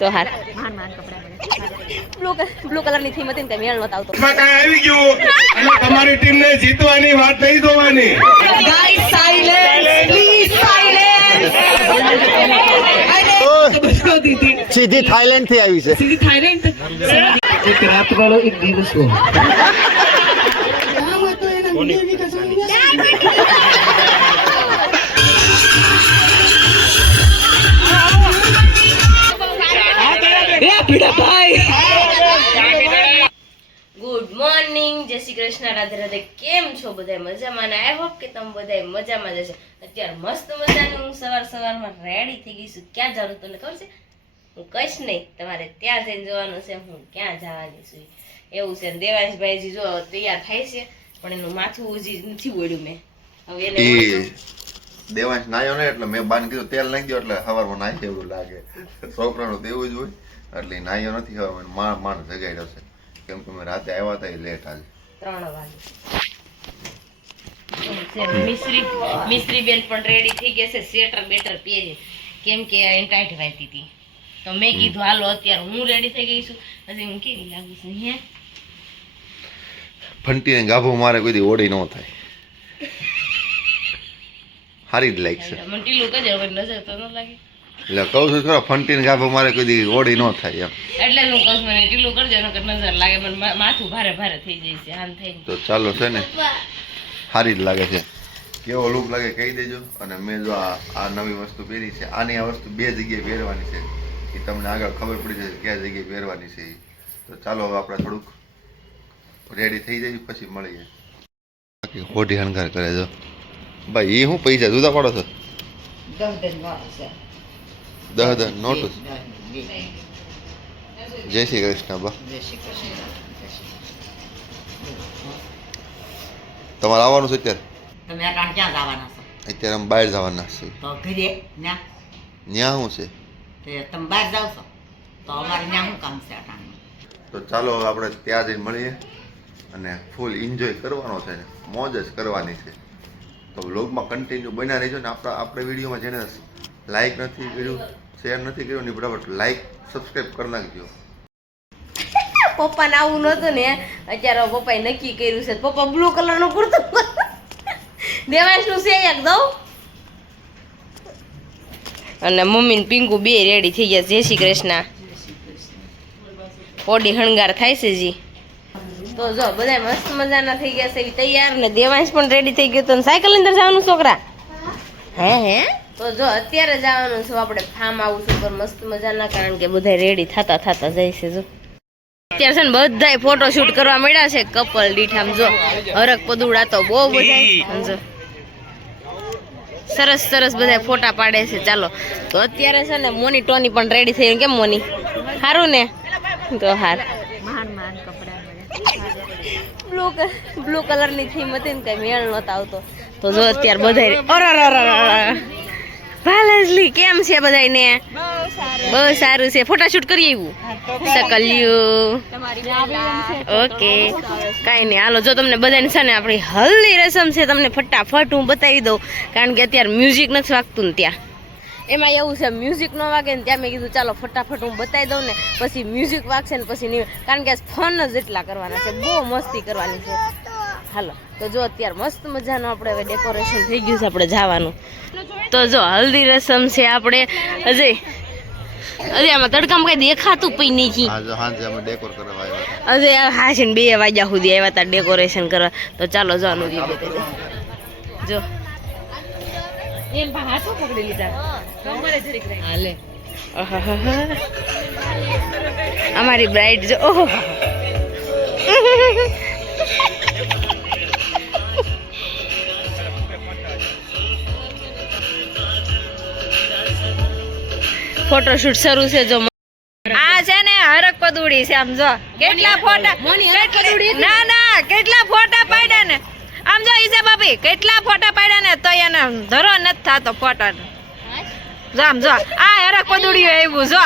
તો હાર બ્લુ કલરની થીમ હતી ને મેળ નતો આવતો. આવી ગયું અને તમારી ટીમને જીતવાની વાત નહીં જોવાની. Guys silence please silence. સીધી થાઈલેન્ડ થી આવી છે. સીધી થાઈલેન્ડ. એક રાત વાળો એક દિવસ વો. ગુડ મોર્નિંગ, જય શ્રી કૃષ્ણ, રાધે રાધે. કેમ છો બધા? મજામાં ને? આઈ હોપ કે તમે બધા મજામાં જ હશો. અત્યારે મસ્ત મજાનું હું સવારમાં રેડી થઈ ગઈ છું. ક્યાં જવાનું તમને ખબર છે? હું કહીશ નહીં, તમારે ત્યાં જઈને જોવાનું છે હું ક્યાં જવાની છું. એવું છે. દેવાંશભાઈજી જો તૈયાર થાય છે પણ એનું માથું હજી નથી બોલ્યું મેં. હવે એને દેવાંશ નાયો ને એટલે મેં બાન કીધું તેલ નાખી દો એટલે સવારમાં નાય એવું લાગે. છોકરાનું તો એવું જ હોય એટલે નાયો નથી. હવે માણ જગાડ્યો છે કેમ કે મેં રાતે આવ્યા હતા લેટ આજે 3 વાગે. મિસ્ત્રી બેન પણ રેડી થઈ ગયા છે. સ્વેટર બેટર પહેરી કેમ કે ટાઈટ વાતી હતી તો મેં કીધું હાલો અત્યારે હું રેડી થઈ ગઈ છું. હજી હું કેવી લાગુ છું? હે ફંટીને ગાભો મારે કોઈ દી ઓડી ન થાય. હારી જ લાગશે. મને ટીલું કજે નજર તો ન લાગે એટલે કહું છું ખરા ફંટીને ગાભો મારે કોઈ દી ઓડી ન થાય એમ. એટલે હું કહું મને ટીલું કરજો નકર નજર લાગે. મને માથું ભારે ભારે થઈ જાય છે આમ થઈને. તો ચાલો છે ને સારી જ લાગે છે. કેવો લુક લાગે કહી દેજો. અને મેં જો આ નવી વસ્તુ પહેરી છે. આની આ વસ્તુ 2 જગ્યાએ પહેરવાની છે એ તમને આગળ ખબર પડી જશે કયા જગ્યાએ પહેરવાની છે. તો ચાલો હવે આપણે થોડુંક રેડી થઈ જઈએ પછી મળીએ. બાકી ખોટી હણગાર કરે જો ભાઈ. એ હું પૈસા જુદા પાડો છો? 10 નોટ. જય શ્રી કૃષ્ણ બા. તમારે આવવાનું છે અત્યારે? તમે આ ક્યાં જવાના છો? અત્યારે અમે બહાર જવાના છે. તો ઘરે ન્યા ન્યા શું છે? તે તમે બહાર જાવ છો તો અમારે ન્યા શું કામ છે આટાનું? તો ચાલો આપણે ત્યાં જઈને મળીએ અને ફૂલ એન્જોય કરવાનો છે ને મોજ જ કરવાની છે. તો વ્લોગમાં કન્ટિન્યુ બન્યા રહીજો ને. આપણે વિડીયોમાં જેને લાઈક નથી કર્યું, શેર નથી કર્યું ને બરાબર લાઈક સબસ્ક્રાઈબ કરી નાખજો. પપ્પાને આવું નહોતું ને અત્યારે પપ્પાએ નક્કી કર્યું છે. પપ્પા બ્લુ કલરનું કુર્તું દેવાંશનું છે એક દઉં અને મમ્મી ને પિંકુ બે રેડી થઈ ગયા. જય શ્રી કૃષ્ણ. ઓડી હણગાર થાય છે જી. તો જો બધા મસ્ત મજાના થઈ ગયા છે તૈયાર ને દેવાંશ પણ રેડી થઈ ગયો. તો સાયકલ અંદર જવાનું છોકરા? હે તો જો અત્યારે જવાનું છે આપણે ફાર્મ હાઉસ ઉપર મસ્ત મજાના. કારણ કે બધા રેડી થતા જાય છે. જો અત્યારે છે ને બધા ફોટોશૂટ કરવા મળ્યા છે કપલ દીઠ. આમ જો હરક પદુડા તો બહુ બધા જો સરસ બધા ફોટા પાડે છે. ચાલો તો અત્યારે છે ને મોની ટોની પણ રેડી થઈ. કેમ મોની? સારું ને? તો હાર બ્લુ કલરની થીમ હતી ને કઈ મેળ નતો આવતો. તો જો અત્યારે બધા ભાલેસલી કેમ છે બધાને? બહુ સારું છે. ફોટોશૂટ કરી આવ્યું સકલ્યું. ઓકે કાંઈ નહીં હાલો. જો તમને બધાને છે ને આપણી હલ્દી રસમ છે તમને ફટાફટ હું બતાવી દઉં. કારણ કે અત્યારે મ્યુઝિક નથી વાગતું ને ત્યાં. એમાં એવું છે મ્યુઝિક ન વાગે ને ત્યાં મેં કીધું ચાલો ફટાફટ હું બતાવી દઉં ને પછી મ્યુઝિક વાગશે ને પછી નહીં. કારણ કે ફન જ એટલા કરવાના છે. બહુ મસ્તી કરવાની છે. હાલો તો જો અત્યારે મસ્ત મજાનું આપણે હવે ડેકોરેશન થઈ ગયું છે. આપણે જવાનું. તો જો હલ્દી રસમ છે આપણે અજય આમાં તડકામાં કઈ દેખાતું પઈ નહીં. અજય હા છે ને 2 વાગ્યા સુધી આવ્યા હતા ડેકોરેશન કરવા. તો ચાલો જો આનું જો એમ હાથો પકડી લીધા. હાલે અમારી બ્રાઇડ જો ઓહો ફોટોશૂટ શરૂ છે. જો આ છે ને હરક પદુડી છે. આમ જો કેટલા ફોટા ના કેટલા ફોટા પાડ્યા ને. આમ જો ઈજા બાપી કેટલા ફોટા પાડ્યા ને તો એને ધરો નથી થતો ફોટો. જો આમ જો આ હરક પદુડી આવ્યું જો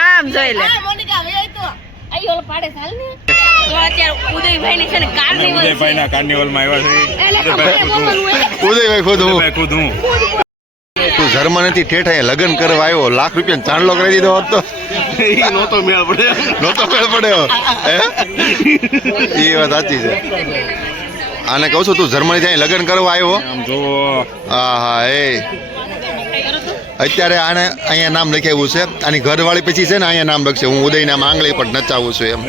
આમ જોઈ લે. અત્યારે ઉદયભાઈ ની છે ને કાર્નિવલ. ઉદયભાઈ ના કાર્નિવલ માં આવ્યા છે. ઉદયભાઈ ખુદ હું તું જર્મનીથી ઠેઠ અહીંયા લગ્ન કરવા આવ્યો, લાખ રૂપિયા ચાંદલો કરી દીધો હોત તો નહોતો મેળ પડ્યો. એ વાત સાચી છે. આને કહું છું તું જર્મની ત્યાં લગ્ન કરવા આવ્યો. હા હા એ અત્યારે આને અહીંયા નામ લખાવ્યું છે. આની ઘરવાળી પછી છે ને અહીંયા નામ લખશે, હું ઉદયના આંગળી પર નચાવું છું એમ.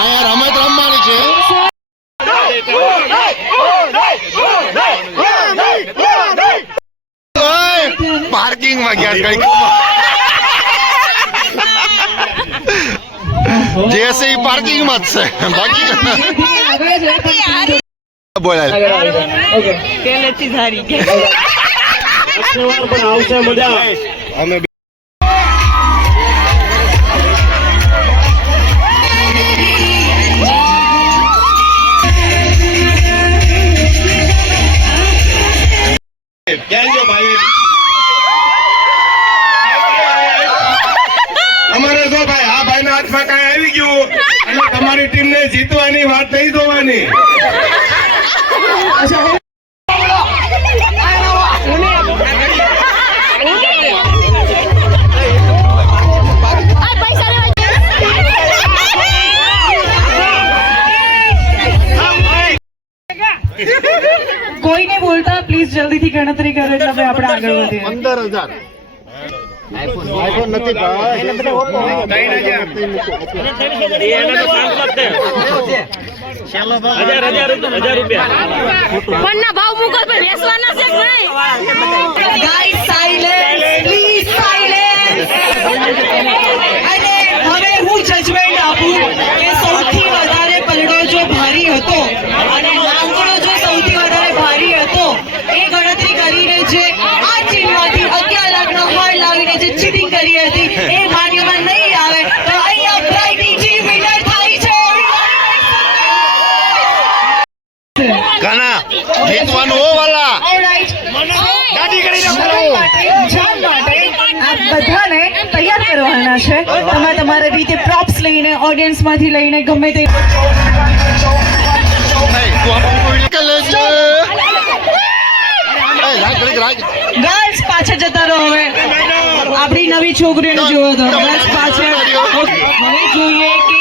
અહીંયા રમત રમવાની છે. પાર્કિંગ માં ગયા કઈ જે છે પાર્કિંગ માં જ છે બાકી બોલાય પહેલેથી સારી ગયા. અમે અમારે જો ભાઈ આ ભાઈના હાથમાં કાંઈ આવી ગયું એટલે તમારી ટીમને જીતવાની વાત નહીં જોવાની. કોઈ નહીં બોલતા, પ્લીઝ જલ્દીથી ગણતરી કરો એટલે હવે આપણે આગળ વધીએ. 15,000 આઈફોન નથી ફોનના ભાવ મૂકો પણ વેચવાના છે કે નહીં? Guys silence, please silence. અને હવે હું જજમેન્ટ આપું કે સૌથી વધારે પલડો જો ભારી હતો અને આંકડો જો સૌથી વધારે ભારી હતો એ ગણતરી કરીને જે આ ચીનમાંથી 11 લાખનો હાર લાવીને જે ચીટિંગ કરી હતી એ માન્યમાં નહીં આવે તો અહીંયા બ્રાઇટી વિનર થાય છે. કાના જીતવાનું હો વાલા. આપ બધાને તૈયાર કરવાના છે. તમારી રીતે પ્રોપ્સ લઈને ઓડિયન્સમાંથી લઈને ગમે તે ગર્લ્સ પાછળ જતા રહો. હવે આપણી નવી છોકરીઓને જોવો તો ગર્લ્સ પાછળ. હવે જોઈએ કે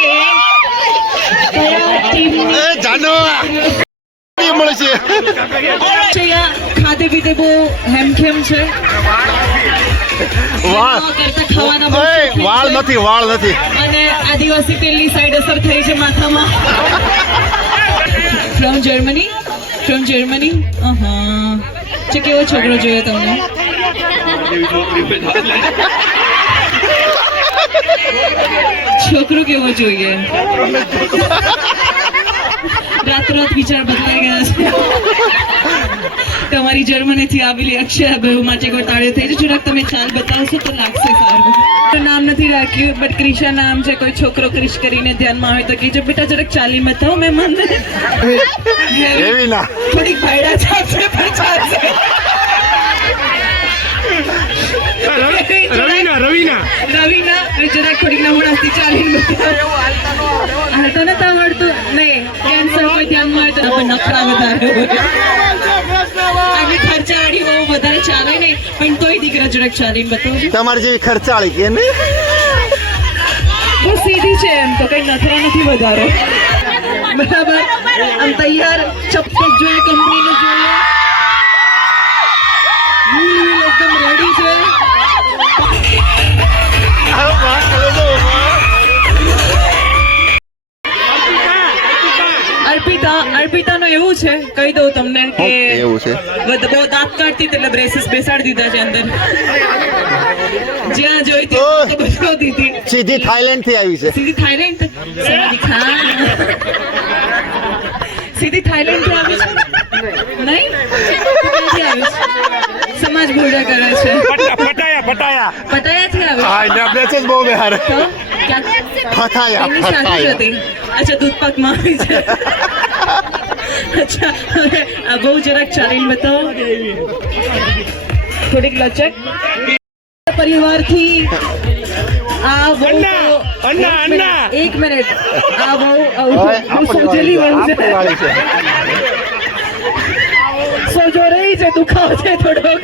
કયા ટીમની મળશે. ખાતે પીતે બહુ હેમખેમ છે. વાળ નથી અને આદિવાસી તેલની સાઈડ અસર થઈ છે માથામાં. ફ્રોમ જર્મની છે. કેવો છોકરો જોયો તમને? છોકરો કેવો જોઈએ? રાતોરાત વિચાર બદલાઈ ગયા છે. તમારી જર્મનીથી આવેલી અક્ષરા બહુ માટે ગોટાળ્યો થઈ છે. જરાક તમે ચાલ બતાવશો તો લાગશે સારું. નામ નથી રાખ્યું બટ ક્રિશા નામ છે. કોઈ છોકરો ક્રિશ કરીને ધ્યાનમાં આવે તો કહેજો બેટા જરાક ચાલી બતાવો મહેમાન. એવી ના થોડીક ભાઈડા ચાલશે પણ ચાલશે. રવિના જરાક થોડીક નમૂનાથી ચાલીને બતાવો. હાલતો નતા આવડતું નહીં. કેન્સર કોઈ ધ્યાનમાં આવે તો નખરા વધારે હોય. આની ખર્ચાવાળી બહુ વધારે ચાલે નહીં પણ તોય દીકરા જરાક ચાલીને બતાવજો. તમારી જેવી ખર્ચાળી કે ને બહુ સીધી છે એમ તો કઈ નખરા નથી વધારે. બરાબર આમ તૈયાર ચપ્પલ જોઈએ કંપનીનું જોઈએ. એકદમ રેડી છે. અર્પિતાનો એવું છે કહી દઉં તમને કે એવું છે બહુ દાંત કાઢતી એટલે બ્રેસીસ બેસાડી દીધા છે અંદર. જ્યાં જોઈ ત્યાં બતાવી દીધી. સીધી થાઈલેન્ડ થી આવી છે. સીધી થાઈલેન્ડ સીધી થાઈલેન્ડ થી આવી છે નહીં? ક્યાંથી આવી છે? સમાજ ભોળા કરે છે. પટાયાથી આવી બહુ બિહાર તો ક્યાં એની સાથે જ હતી. અચ્છા દૂધપાકમાં આવી છે. અચ્છા હવે આ બહુ જરાક ચાલીને બતાવો થોડીક લચક પરિવારથી આ બહુ એક મિનિટ આ બહુ સોજેલી વહુ છે સોજો રહી છે દુખાવો છે થોડોક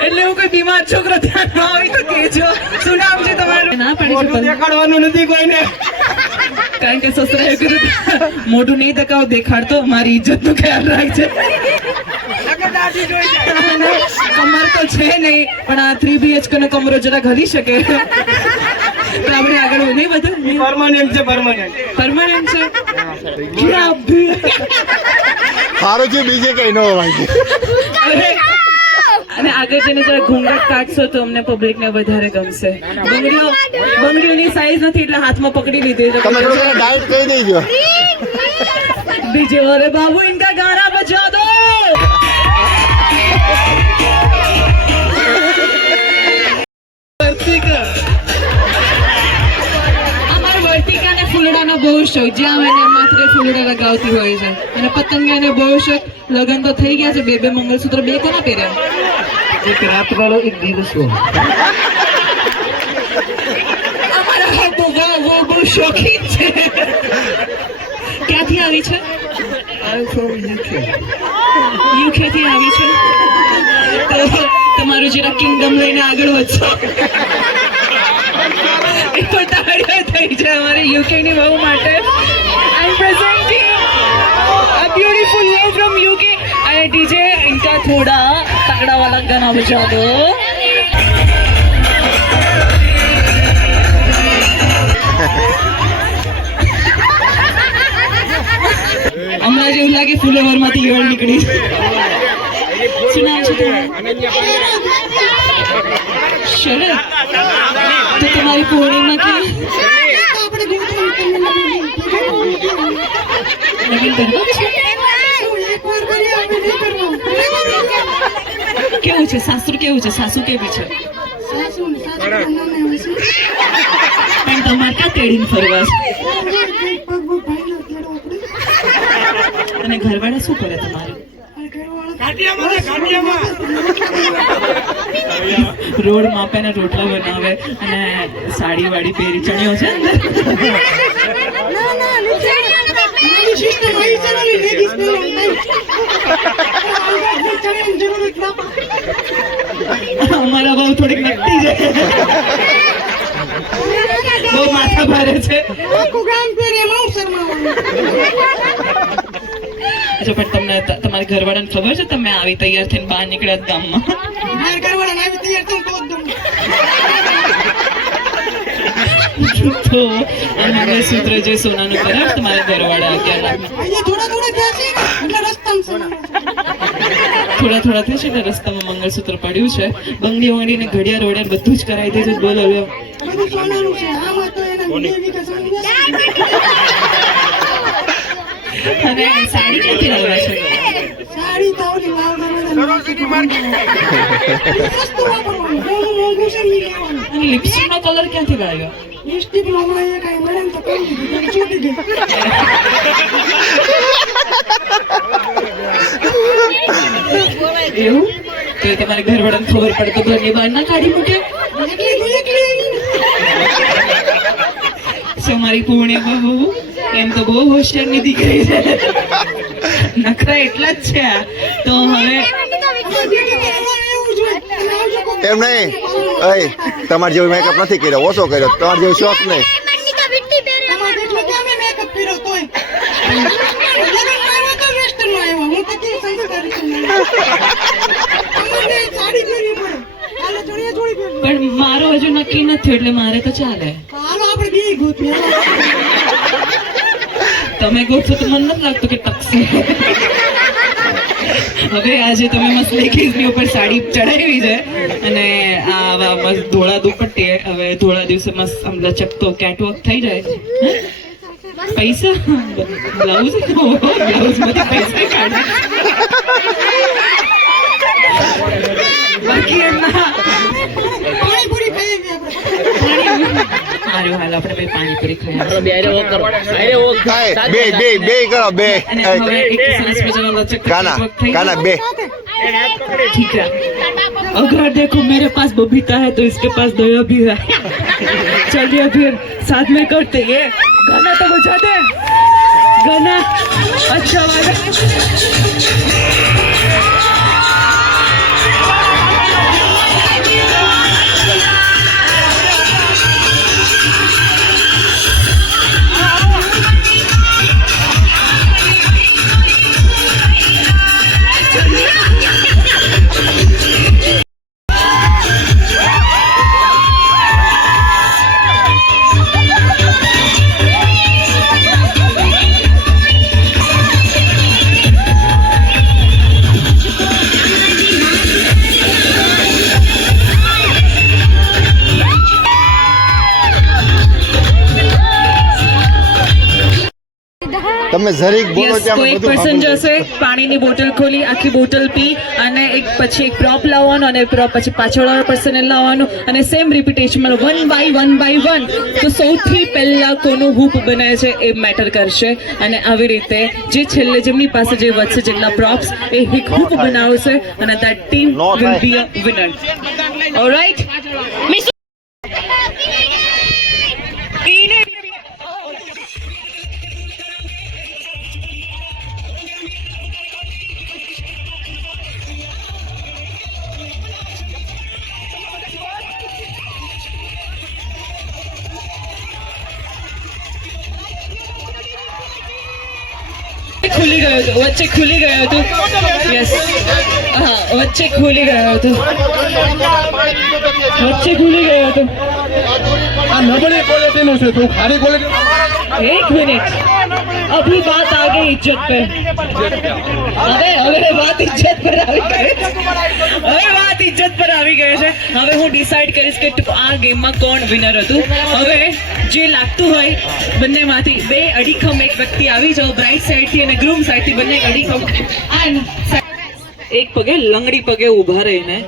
એટલે હું કોઈ બીમાર છોકરો ધ્યાનમાં હોય તો કહેજો શું નામ છે તમારું ના પડી છે દેખાડવાનું નથી કોઈને. કારણ કે સસરાએ કીધું મોઢું નહીં દેખાવ દેખાડતો મારી ઇજ્જત નું ખ્યાલ રાખજે કમર તો છે નહીં પણ આ 3 BHK નો કમરો જરાક હલી શકે તો આપણે આગળ નહીં બધું પરમાનન્ટ છે પરમાનન્ટ. પરમાનન્ટ છે ક્યાં ભી- સારું છે બીજે કઈ ન હોય અરે, અને આગળ જઈને જરા ઘૂંઘટ કાઢશો તો અમને પબ્લિક ને વધારે ગમશે બંગડીઓની સાઈઝ નથી એટલે હાથમાં પકડી લીધી તમે ડાયટ કહી દેજો બીજે અરે બાબુ ઇનકા ગાના બજા દો અમાર વર્તિકાને ફૂલડાનો બહુ શોખ જ્યાં એને માથે ફૂલડા લગાવતી હોય છે અને પતંગિયાને બહુ શોખ લગન તો થઈ ગયા છે બે મંગલસૂત્ર બે કોના પહેર્યા એક રાત વાળો એક દિવસ વાળો. અમારા બહુ શોખીન છે ક્યાંથી આવી છે યુકે થી આવી છે તો તમારું જરા કિંગડમ લઈને આગળ વધશો એ તો તાળીઓ થઈ છે અમારી યુકે ની બહુ માટે I am presenting a beautiful way from UK અને ડીજે इनका थोड़ा तगड़ा वाला गाना बजा दो હમણાં જેવું લાગે ફુલેવર માંથી ઈયળ નીકળી શું નામ છે તમારું શરદ તો તમારી પૂર્ણિમા ક્યાં લગ્ન કરવા છે કેવું છે સાસુ કેવું છે સાસુ કેવી છે પણ તમારે ક્યાં તેડીને ફરવા છે અને ઘરવાળા શું કરે તમારે રોડ માપે ને રોટલા બનાવે અને સાડી વાડી પહેરી ચણ્યો છે અંદર અમારા બહુ થોડીક નકટી છે બહુ માથા ભારે છે અચ્છા પણ તમને તમારી ઘરવાળાને ખબર છે તમે આવી તૈયાર થઈને બહાર નીકળ્યા ગામમાં તો મંગળસૂત્ર જે સોનાનું કરાવ તમારા ઘરવાળા 11 લાખમાં થોડા થોડા થશે એટલે રસ્તામાં મંગળસૂત્ર પડ્યું છે બંગડી વંગડી ને ઘડિયાળ વડિયાળ બધું જ કરાવી દેજો બોલો લ્યો અને સાડી ક્યાંથી લાવ્યા છે અને લિપસ્ટિક નો કલર ક્યાંથી લાવ્યો એવું તો તમારી ઘરવાળાને ખબર પડે તો ઘરની બહાર ના કાઢી મૂકે મારી પૂર્ણિમા બહુ એમ તો બહુ હોશિયારની દીકરી છે નખરા એટલા જ છે તો હવે એમ નહીં અય તમારે જેવો મેકઅપ નથી કર્યો ઓછો કર્યો તમારે જેવો શોખ નહીં પણ મારો હજુ નક્કી નથી એટલે મારે તો ચાલે તમે ગોઠવો તો મને નથી લાગતું કે ટકશે હવે આજે તમે મસ્ત લેખીની ઉપર સાડી ચડાવી છે અને આ મસ્ત ધોળા દુપટ્ટી હવે ધોળા દિવસે મસ્ત આમ લચકતો કેટવોક થઈ જાય પૈસા બ્લાઉઝ બ્લાઉઝ માંથી પૈસા કાઢે બાકી એમના સારું હાલ આપણે બે પાણીપુરી ખાઈએ કાંઈ બે કરો બે અને હવે એક સરસ મજાનો લચક કાના કાના બે ठीक है अगर देखो मेरे पास बबीता है तो इसके पास दया भी है चलिए फिर साथ में करते हैं गाना तो बजा दे गाना अच्छा वाला તમે જરીક બોલો Yes, તો એક પર્સન જશે પાણીની બોટલ ખોલી આખી બોટલ પી અને એક પછી એક પ્રોપ લાવવાનો અને પ્રોપ પછી પાછળવાળા પર્સને લાવવાનું અને સેમ રિપીટેશનમાં 1 બાય 1 તો સૌથી પહેલા કોનું હૂપ બને છે એ મેટર કરશે અને આવી રીતે જે છેલ્લે જેમની પાસે જે વધશે જેટલા પ્રોપ્સ એ એક હૂપ બનાવશે અને that team will be a winner. Alright? खुली गयो तो वच्चे खुली गयो तो यस हाँ वच्चे खुली गयो तो वच्चे खुली गयो तो આ નબળી ક્વોલિટીનું છે તું ખારી ક્વોલિટી एक मिनट अभी बात आ गई इज्जत पे હવે વાત इज्जत पर આવી ગઈ હવે વાત इज्जत પર આવી ગઈ છે હવે હું ડિસાઈડ કરીશ કે આ ગેમમાં કોણ વિનર હતું હવે જે લાગતું હોય બંનેમાંથી બે અડીખમ એક વ્યક્તિ આવી જાઓ બ્રાઇટ સાઈડથી અને ગ્રૂમ સાઈડથી બંને અડીખમ એક પગે લંગડી પગે ઊભા રહીને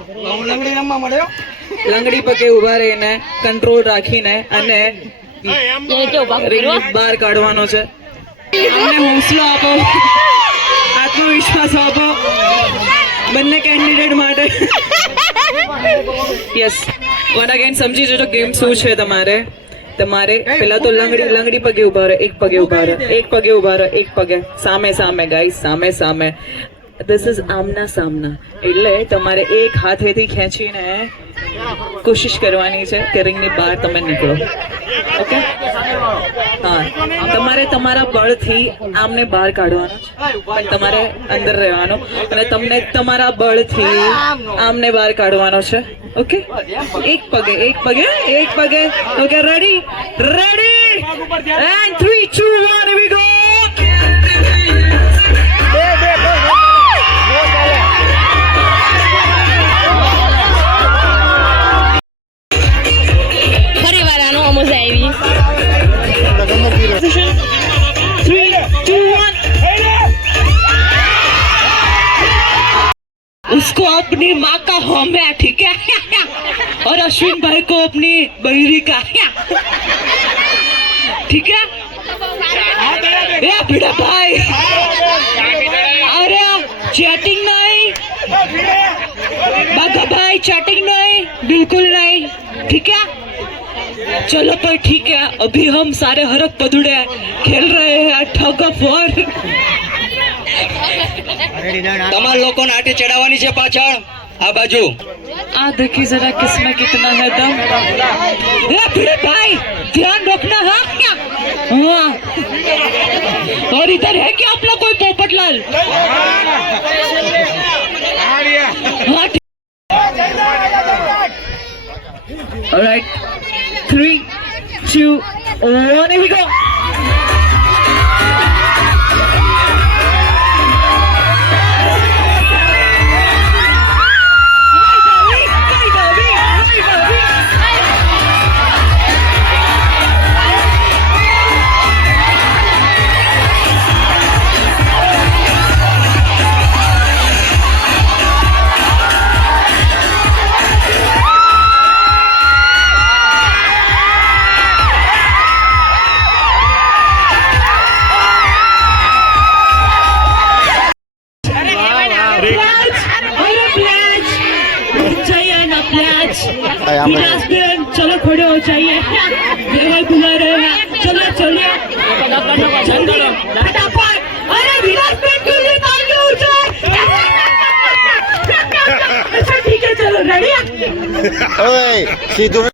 લંગડી પગે ઊભા રહીને કંટ્રોલ રાખીને અને રિંગની બહાર કાઢવાનો છે અમને હોંસલો આપો આત્મવિશ્વાસ આપો બંને કેન્ડિડેટ માટે યસ વન અગેન સમજી જજો ગેમ શું છે તમારે પેલા તો લંગડી પગે ઊભા રહે એક પગે ઊભા રહે એક પગે ઊભા રહે એક પગે સામે સામે ગાઈસ સામે સામે ધીસ ઇઝ આમના સામના એટલે તમારે એક હાથેથી ખેંચીને કોશિશ કરવાની છે કે રિંગની બહાર તમે નીકળો ઓકે હા તમારે તમારા બળથી આમને બહાર કાઢવાનો છે પણ તમારે અંદર રહેવાનું અને તમને તમારા બળથી આમને બહાર કાઢવાનો છે ઓકે એક પગે okay ready and 3 2 1 here we go ફરી વાર આનો મજા આવી 3 2 1 उसको अपनी माँ का होम है ठीक है और अश्विन भाई को अपनी बहरी का ठीक है ए भिड़ा भाई अरे चैटिंग नहीं बाघा भाई चैटिंग नहीं बिल्कुल नहीं ठीक है चलो तो ठीक है अभी हम सारे हरक पदुड़े खेल रहे हैं ठग ऑफ वॉर તમારા લોકોને આટે ચડાવવાની છે પાછળ આ બાજુ आ देखिए जरा किसमें कितना है दम ए भिड़े भाई ध्यान रखना हाँ क्या हाँ और इधर है क्या अपना कोई पोपटलाल हाँ alright 3 2 1 here we go pledge चाहिए ना प्लेज अरे हम- विलास बेन चलो खड़े हो जाइए देवा बुला रहे हैं चलो चलिए फटाफट अरे विलास बेन के लिए तालियां ऊंचाई अच्छा ठीक है चलो रेडी ओए સીધું